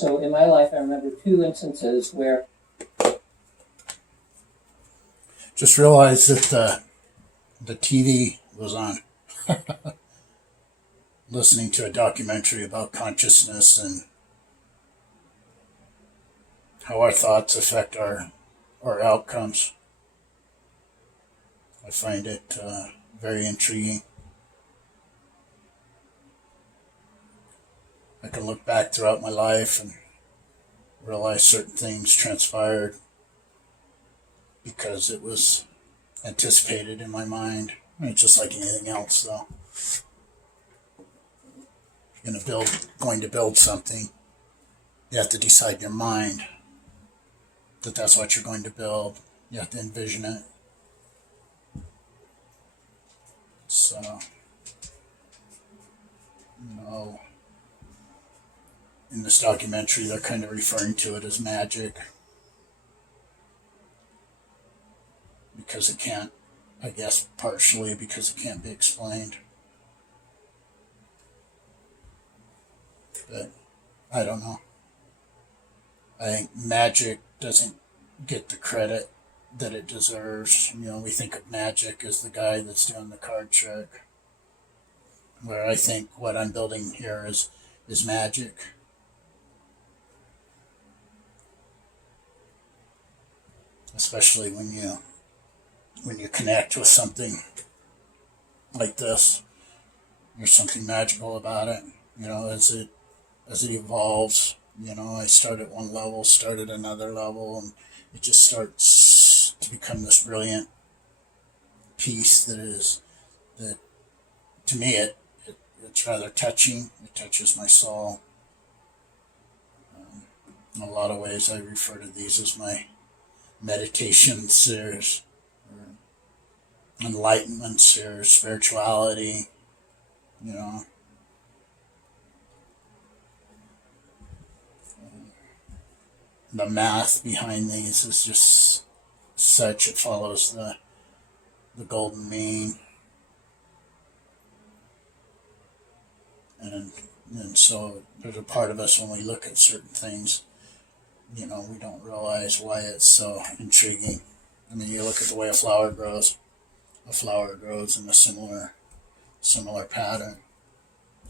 So in my life, I remember two instances where Just realized that the TV was on. Listening to a documentary about consciousness and how our thoughts affect our outcomes. I find it very intriguing. I can look back throughout my life and realize certain things transpired because it was anticipated in my mind. I mean, just like anything else, though. If you're going to build something, you have to decide in your mind that that's what you're going to build. You have to envision it. So, in this documentary, they're kind of referring to it as magic because it can't, I guess, partially because it can't be explained. But I don't know. I think magic doesn't get the credit that it deserves. We think of magic as the guy that's doing the card trick. Where I think what I'm building here is magic. Especially when you connect with something like this. There's something magical about it. As it evolves. I start at one level, start at another level, and it just starts to become this brilliant piece that to me it's rather touching. It touches my soul. In a lot of ways, I refer to these as my meditation series, or enlightenment series, spirituality. The math behind these is just such, it follows the golden mean. And so there's a part of us when we look at certain things, we don't realize why it's so intriguing. I mean, you look at the way a flower grows. A flower grows in a similar pattern.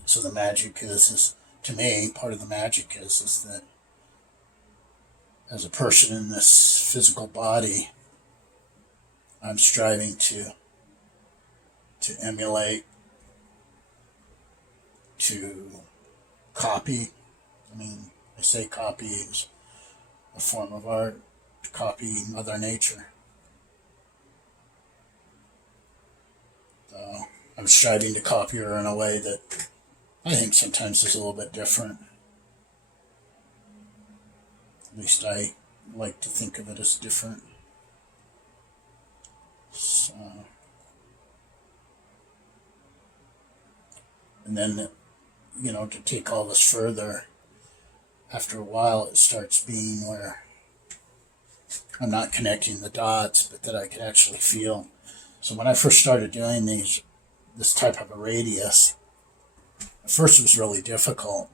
So the magic is to me, part of the magic is that as a person in this physical body, I'm striving to emulate, to copy. I mean, I say copy is a form of art, to copy Mother Nature. So I'm striving to copy her in a way that I think sometimes is a little bit different. At least I like to think of it as different. So, and then, to take all this further, after a while it starts being where I'm not connecting the dots, but that I can actually feel. So when I first started doing this type of a radius, at first it was really difficult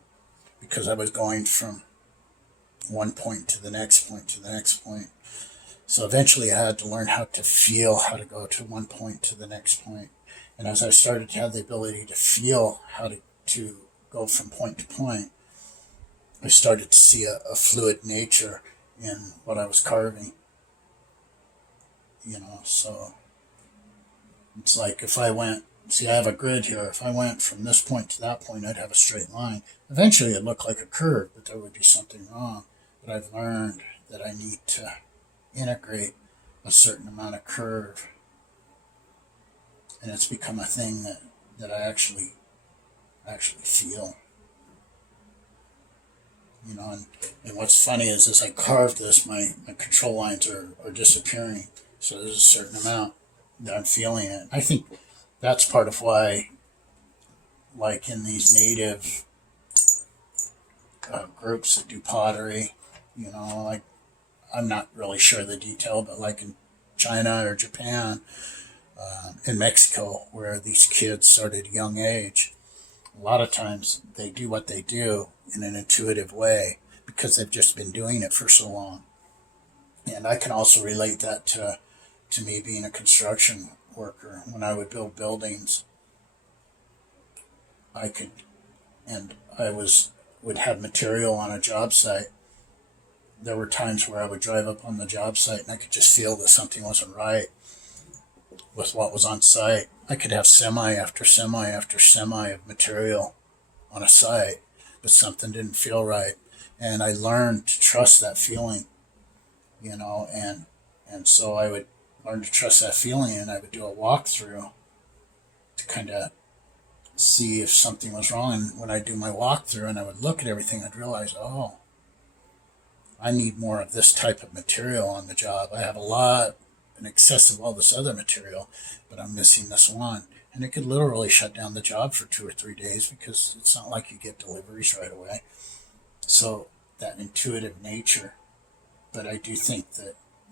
because I was going from one point to the next point to the next point. So eventually I had to learn how to feel how to go to one point to the next point. And as I started to have the ability to feel how to go from point to point, I started to see a fluid nature in what I was carving. So it's like if I went, I have a grid here. If I went from this point to that point, I'd have a straight line. Eventually it'd look like a curve, but there would be something wrong. But I've learned that I need to integrate a certain amount of curve. And it's become a thing that I actually feel. And what's funny is as I carve this, my control lines are disappearing. So there's a certain amount that I'm feeling it. I think that's part of why, like in these native groups that do pottery, like I'm not really sure the detail, but like in China or Japan, in Mexico, where these kids start at a young age, a lot of times they do what they do in an intuitive way, because they've just been doing it for so long. And I can also relate that to me being a construction worker. When I would build buildings, I could, and I would have material on a job site. There were times where I would drive up on the job site and I could just feel that something wasn't right with what was on site. I could have semi after semi after semi of material on a site, but something didn't feel right. And I learned to trust that feeling, and so I would learn to trust that feeling, and I would do a walkthrough to kind of see if something was wrong. And when I do my walkthrough and I would look at everything, I'd realize, oh, I need more of this type of material on the job. I have a lot in excess of all this other material, but I'm missing this one. And it could literally shut down the job for 2 or 3 days because it's not like you get deliveries right away. So that intuitive nature, but I do think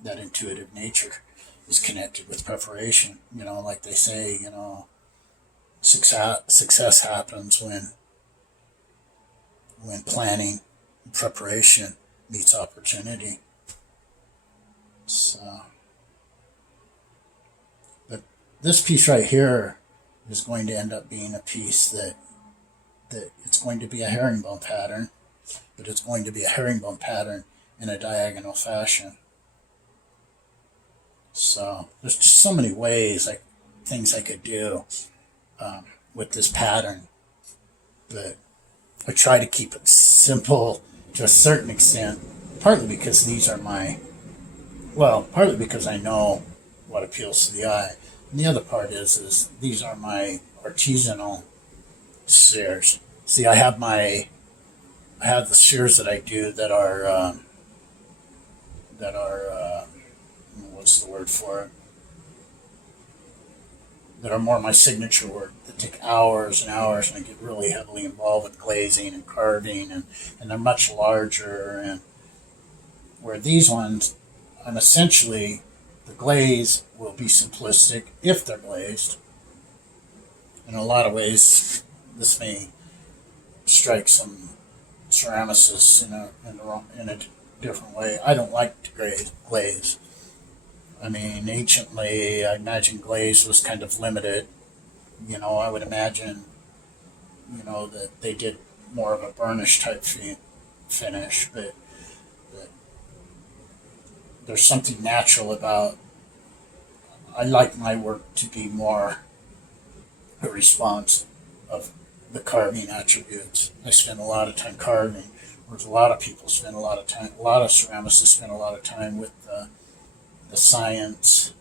that intuitive nature is connected with preparation. Like they say, success happens when planning and preparation meets opportunity. So, but this piece right here is going to end up being a piece that it's going to be a herringbone pattern, but it's going to be a herringbone pattern in a diagonal fashion. So there's just so many ways, like things I could do with this pattern, but I try to keep it simple to a certain extent, partly because partly because I know what appeals to the eye. And the other part is these are my artisanal spheres. See, I have the spheres that I do that are what's the word for it? That are more my signature work, that take hours and hours, and I get really heavily involved with glazing and carving, and they're much larger. And where these ones, I'm essentially, the glaze will be simplistic if they're glazed. In a lot of ways, this may strike some ceramicists in a different way. I don't like to glaze. I mean, anciently, I imagine glaze was kind of limited. I would imagine, that they did more of a burnish type finish, but there's something natural about, I like my work to be more a response of the carving attributes. I spend a lot of time carving, whereas a lot of people spend a lot of ceramicists spend a lot of time with the science,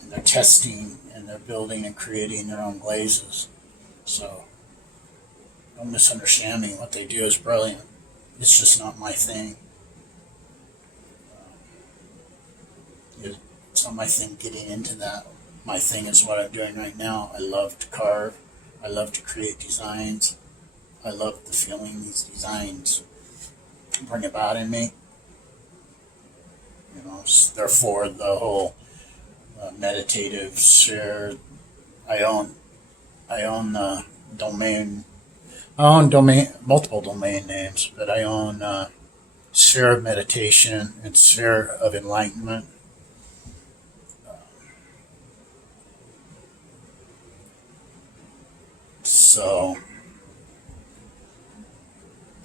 and they're testing, and they're building and creating their own glazes. So don't misunderstand me. What they do is brilliant. It's just not my thing. It's not my thing getting into that. My thing is what I'm doing right now. I love to carve. I love to create designs. I love the feeling these designs bring about in me. Therefore, the whole meditative sphere. I own domain. I own multiple domain names, but I own sphere of meditation and sphere of enlightenment. So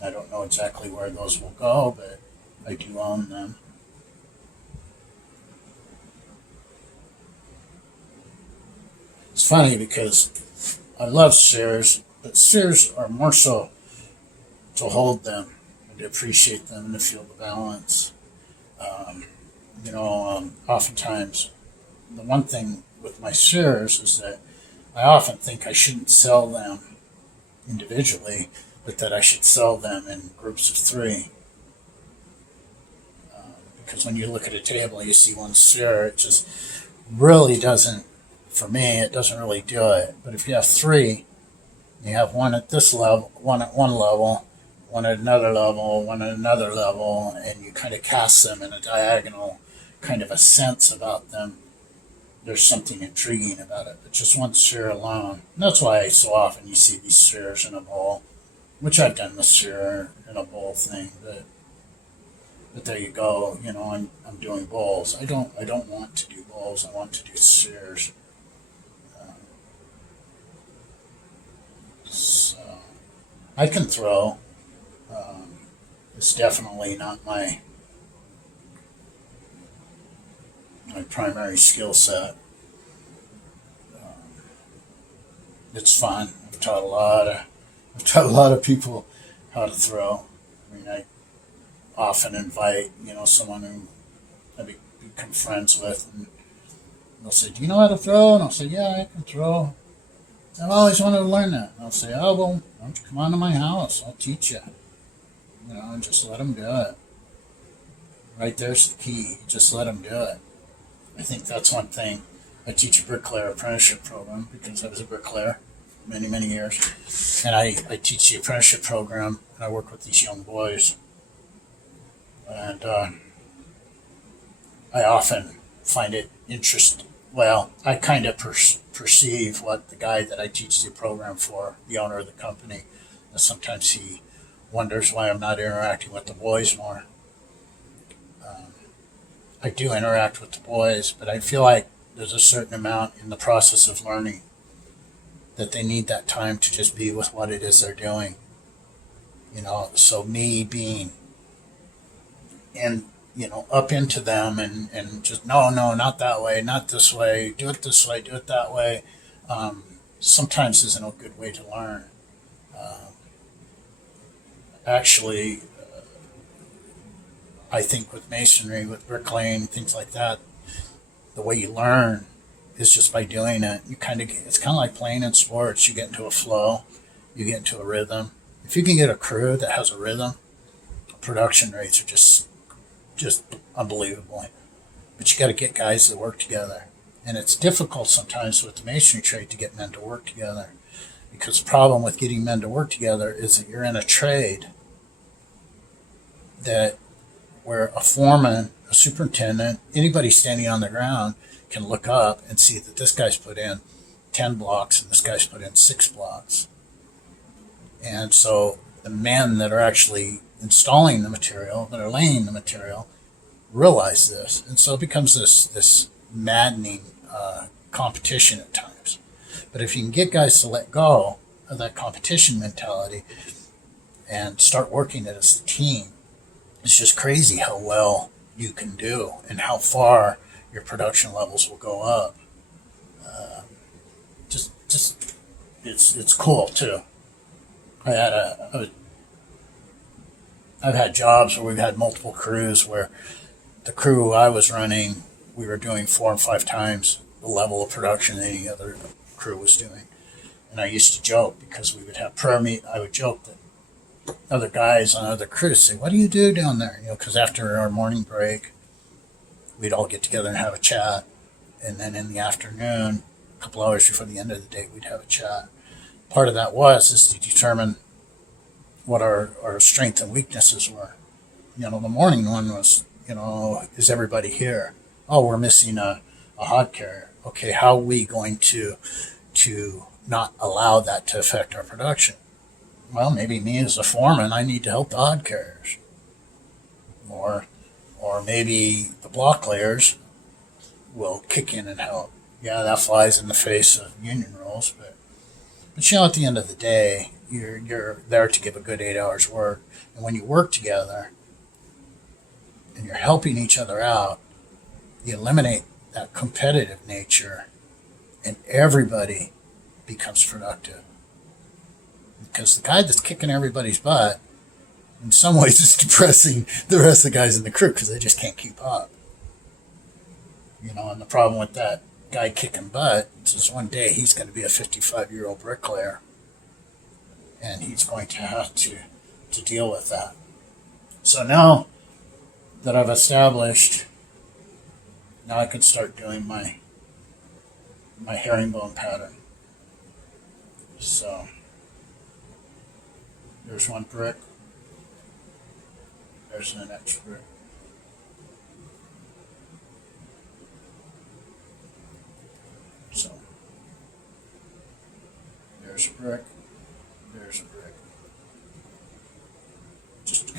I don't know exactly where those will go, but I do own them. It's funny because I love spheres, but spheres are more so to hold them and to appreciate them and to feel the balance. Oftentimes, the one thing with my spheres is that I often think I shouldn't sell them individually, but that I should sell them in groups of 3. Because when you look at a table, you see one sphere, it just really doesn't, for me, it doesn't really do it. But if you have 3, you have one at this level, one at one level, one at another level, one at another level, and you kind of cast them in a diagonal kind of a sense about them. There's something intriguing about it, but just one sphere alone. And that's why so often you see these spheres in a bowl. which I've done this year in a bowl thing, but there you go. I'm doing bowls. I don't want to do bowls. I want to do spheres. Uh, so I can throw. Um, it's definitely not my primary skill set. Um, it's fun. I've taught a lot of people how to throw. I mean, I often invite someone who become friends with, and they'll say, "Do you know how to throw?" And I'll say, "Yeah, I can throw. I've always wanted to learn that." And I'll say, "Oh well, why don't you come on to my house? I'll teach you." And just let them do it. Right there's the key. Just let them do it. I think that's one thing. I teach a bricklayer apprenticeship program because I was a bricklayer many, many years. And I teach the apprenticeship program, and I work with these young boys. And I often find it interesting. Well, I kind of perceive what the guy that I teach the program for, the owner of the company, and sometimes he wonders why I'm not interacting with the boys more. Um, I do interact with the boys, but I feel like there's a certain amount in the process of learning that they need that time to just be with what it is they're doing. So me being in, up into them and just, no, no, not that way, not this way, do it this way, do it that way, um, sometimes isn't a good way to learn. Um, Actually, I think with masonry, with bricklaying, things like that, the way you learn is just by doing it. It's kind of like playing in sports. You get into a flow, you get into a rhythm. If you can get a crew that has a rhythm, production rates are just unbelievable. But you got to get guys that work together, and it's difficult sometimes with the masonry trade to get men to work together, because the problem with getting men to work together is that you're in a trade that where a foreman, a superintendent, anybody standing on the ground can look up and see that this guy's put in 10 blocks and this guy's put in 6 blocks. And so the men that are actually installing the material, that are laying the material, realize this. And so it becomes this maddening competition at times. But if you can get guys to let go of that competition mentality and start working it as a team, it's just crazy how well you can do and how far your production levels will go up. Um, just it's cool too. I had I've had jobs where we've had multiple crews where the crew I was running, we were doing 4 and 5 times the level of production any other crew was doing. And I used to joke because we would have prayer meet. I would joke that other guys on other crews say, "What do you do down there?" Because after our morning break, we'd all get together and have a chat. And then in the afternoon, a couple hours before the end of the day, we'd have a chat. Part of that is to determine what our strengths and weaknesses were. The morning one was, is everybody here? Oh, we're missing a hod carrier. Okay, how are we going to not allow that to affect our production? Well, maybe me as a foreman, I need to help the hod carriers, or maybe the block layers will kick in and help. Yeah, that flies in the face of union rules, but at the end of the day, you're there to give a good 8 hours work, and when you work together and you're helping each other out, you eliminate that competitive nature, and everybody becomes productive. Because the guy that's kicking everybody's butt, in some ways, is depressing the rest of the guys in the crew because they just can't keep up. And the problem with that guy kicking butt is one day he's going to be a 55-year-old bricklayer, and he's going to have to deal with that. So now that I've established, now I can start doing my herringbone pattern. So there's one brick. There's the next brick. So there's a brick. There's a brick.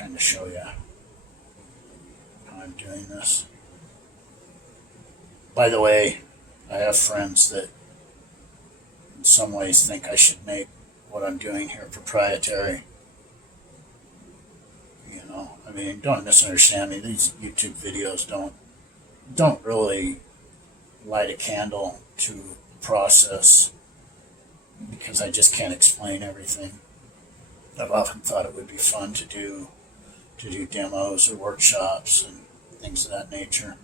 kind of show you how I'm doing this. By the way, I have friends that in some ways think I should make what I'm doing here proprietary. You know, I mean, don't misunderstand me. These YouTube videos don't really light a candle to the process because I just can't explain everything. I've often thought it would be fun to do demos or workshops and things of that nature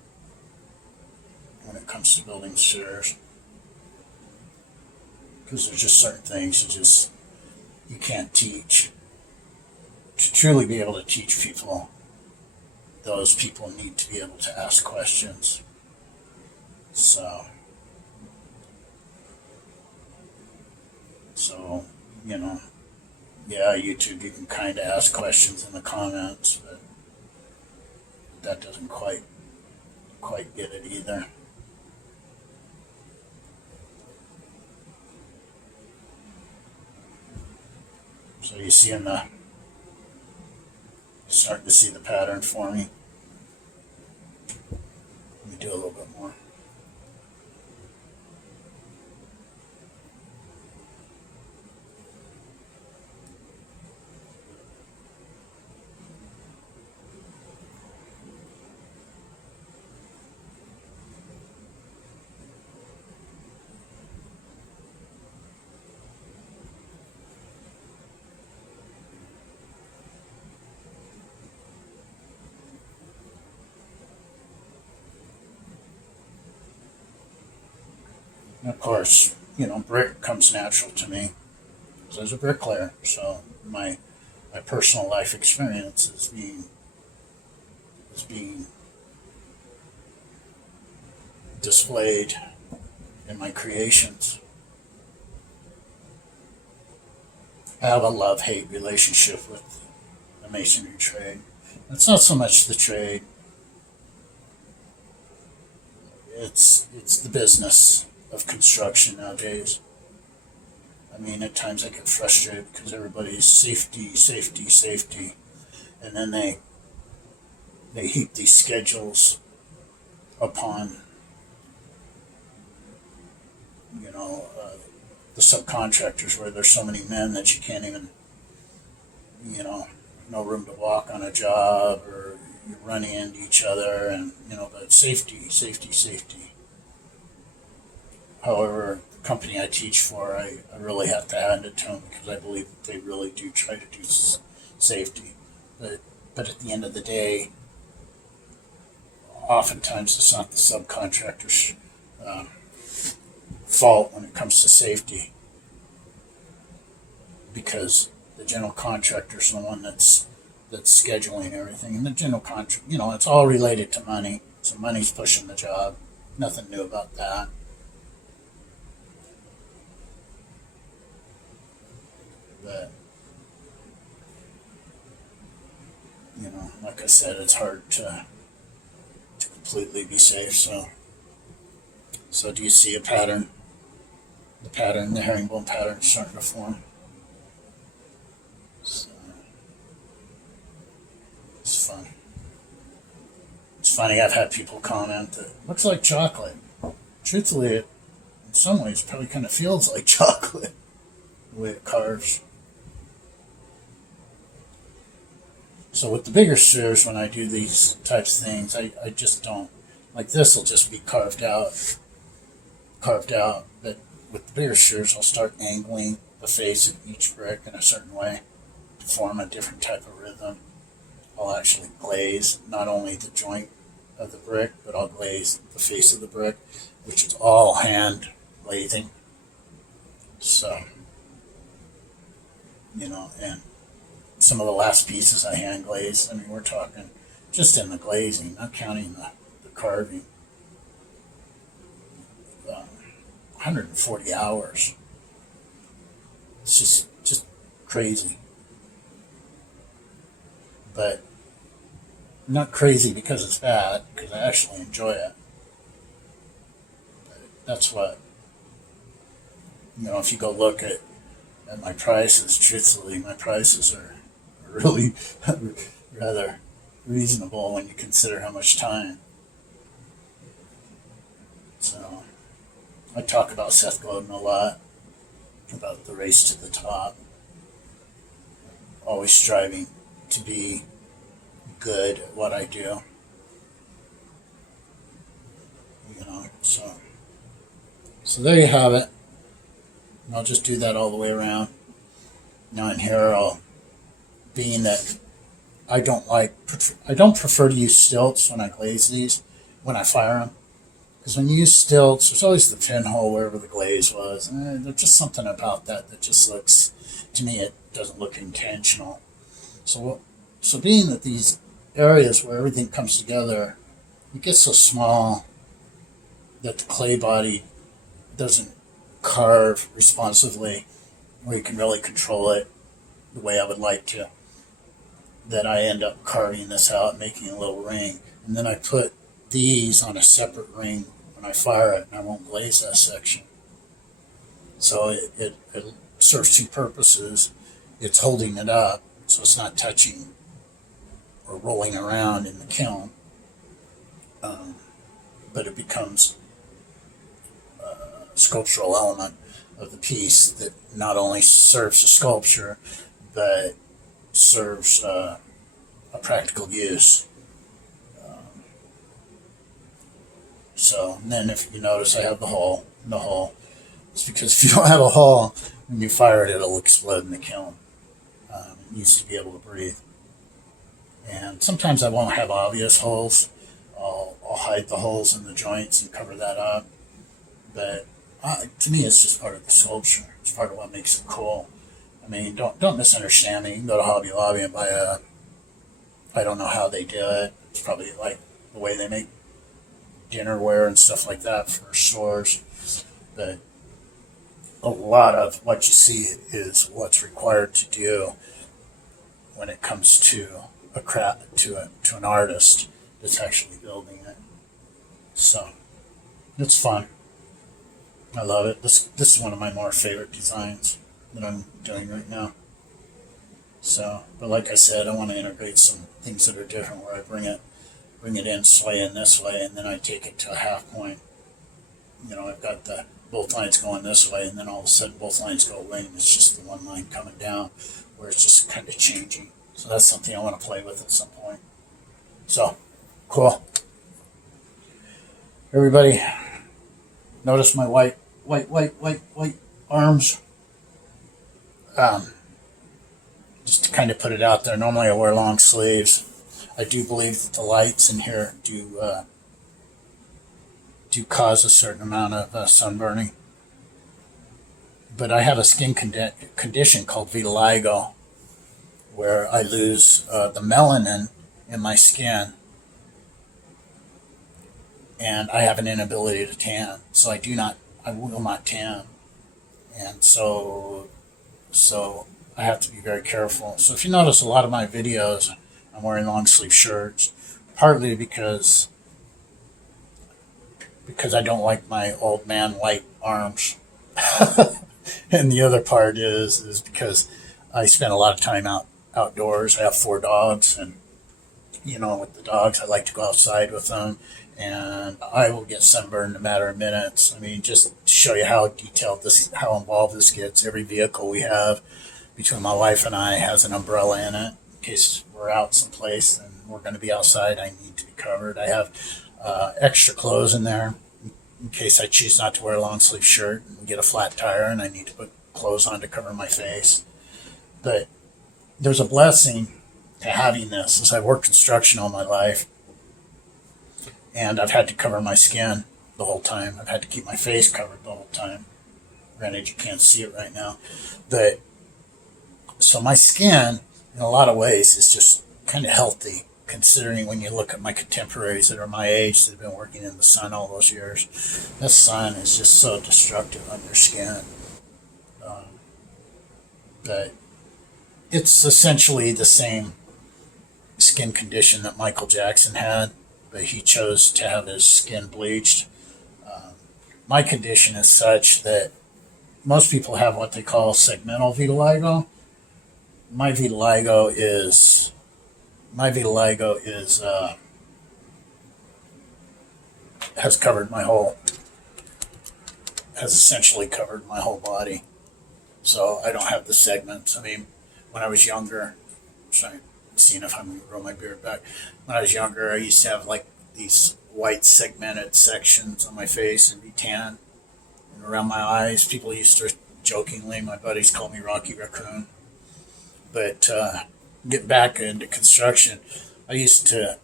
when it comes to building sewers, because there's just certain things you can't teach. To truly be able to teach people, those people need to be able to ask questions. So you know, yeah, YouTube, you can kind of ask questions in the comments, but that doesn't quite get it either. So you see starting to see the pattern for me. Let me do a little bit more. And of course, you know, brick comes natural to me because I was a bricklayer. So my personal life experience is being displayed in my creations. I have a love-hate relationship with the masonry trade. It's not so much the trade; it's the business of construction nowadays. I mean, at times I get frustrated because everybody's safety, safety, safety, and then they heap these schedules upon, you know, the subcontractors, where there's so many men that you can't even, you know, no room to walk on a job, or you're running into each other, and you know, but safety, safety, safety. However, the company I teach for, I really have to hand it to them because I believe that they really do try to do safety. But at the end of the day, oftentimes it's not the subcontractor's fault when it comes to safety, because the general contractor's the one that's scheduling everything, and the general contract, you know, it's all related to money. So money's pushing the job. Nothing new about that. But, you know, like I said, it's hard to completely be safe. So do you see a pattern? The herringbone pattern is starting to form. So it's fun. It's funny, I've had people comment that it looks like chocolate. Truthfully, it, in some ways, probably kind of feels like chocolate, the way it carves. So with the bigger sewers, when I do these types of things, I just don't, like this will just be carved out. But with the bigger sewers, I'll start angling the face of each brick in a certain way to form a different type of rhythm. I'll actually glaze not only the joint of the brick, but I'll glaze the face of the brick, which is all hand glazing. So, you know, and some of the last pieces I hand glazed, I mean, we're talking just in the glazing, not counting the carving, 140 hours. It's just crazy. But not crazy because it's bad, because I actually enjoy it. But that's what, you know, if you go look at my prices, truthfully, my prices are really, rather reasonable when you consider how much time. So I talk about Seth Godin a lot, about the race to the top, always striving to be good at what I do. So there you have it. And I'll just do that all the way around. Now in here, being that I don't prefer to use stilts when I glaze these, when I fire them. Because when you use stilts, there's always the pinhole wherever the glaze was. There's just something about that just looks, to me, it doesn't look intentional. So being that these areas where everything comes together, it gets so small that the clay body doesn't carve responsively, where you can really control it the way I would like to, that I end up carving this out, making a little ring. And then I put these on a separate ring when I fire it, and I won't glaze that section. So it serves two purposes. It's holding it up, so it's not touching or rolling around in the kiln, but it becomes a sculptural element of the piece that not only serves the sculpture, but serves a practical use. So then if you notice I have the hole. It's because if you don't have a hole, when you fire it, it'll explode in the kiln. It needs to be able to breathe. And sometimes I won't have obvious holes. I'll hide the holes in the joints and cover that up. But to me, it's just part of the sculpture. It's part of what makes it cool. I mean, don't misunderstand me. You can go to Hobby Lobby and buy I don't know how they do it. It's probably like the way they make dinnerware and stuff like that for stores. But a lot of what you see is what's required to do when it comes to a craft, to an artist that's actually building it. So it's fun. I love it. This is one of my more favorite designs that I'm doing right now. So, but like I said, I want to integrate some things that are different, where I bring it in, sway in this way, and then I take it to a half point. I've got both lines going this way, and then all of a sudden both lines go away, and it's just the one line coming down, where it's just kind of changing. So that's something I want to play with at some point. So, cool. Everybody, notice my white arms. Just to kind of put it out there. Normally I wear long sleeves. I do believe that the lights in here do cause a certain amount of sunburning. But I have a skin condition called vitiligo, where I lose the melanin in my skin, and I have an inability to tan. So I will not tan, and so I have to be very careful. So if you notice a lot of my videos, I'm wearing long sleeve shirts, partly because I don't like my old man white arms. And the other part is because I spend a lot of time outdoors. I have 4 dogs, and with the dogs, I like to go outside with them, and I will get sunburned in a matter of minutes. I mean, just to show you how detailed how involved this gets. Every vehicle we have between my wife and I has an umbrella in it in case we're out someplace and we're going to be outside. I need to be covered. I have extra clothes in there in case I choose not to wear a long sleeve shirt and get a flat tire and I need to put clothes on to cover my face. But there's a blessing to having this, as I've worked construction all my life, and I've had to cover my skin the whole time. I've had to keep my face covered the whole time. Granted, you can't see it right now, but so my skin, in a lot of ways, is just kind of healthy, considering when you look at my contemporaries that are my age that have been working in the sun all those years. The sun is just so destructive on your skin. But it's essentially the same skin condition that Michael Jackson had, but he chose to have his skin bleached. My condition is such that most people have what they call segmental vitiligo. My vitiligo is my vitiligo has essentially covered my whole body. So I don't have the segments. I mean, when I was younger, sorry, seeing if I'm going to grow my beard back. When I was younger, I used to have like these white segmented sections on my face and be tan and around my eyes. People used to jokingly, my buddies called me Rocky Raccoon. But getting back into construction, I used to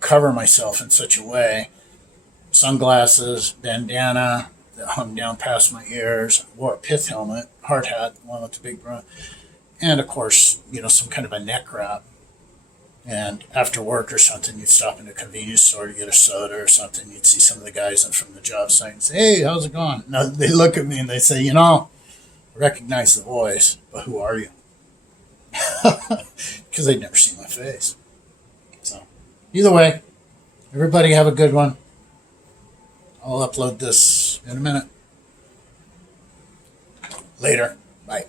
cover myself in such a way, sunglasses, bandana that hung down past my ears, wore a pith helmet, hard hat, one with the big brim, and of course, some kind of a neck wrap. And after work or something, you'd stop in a convenience store to get a soda or something. You'd see some of the guys from the job site and say, "Hey, how's it going?" Now they look at me and they say, I recognize the voice, but who are you? Because they'd never seen my face. So, either way, everybody have a good one. I'll upload this in a minute. Later. Bye.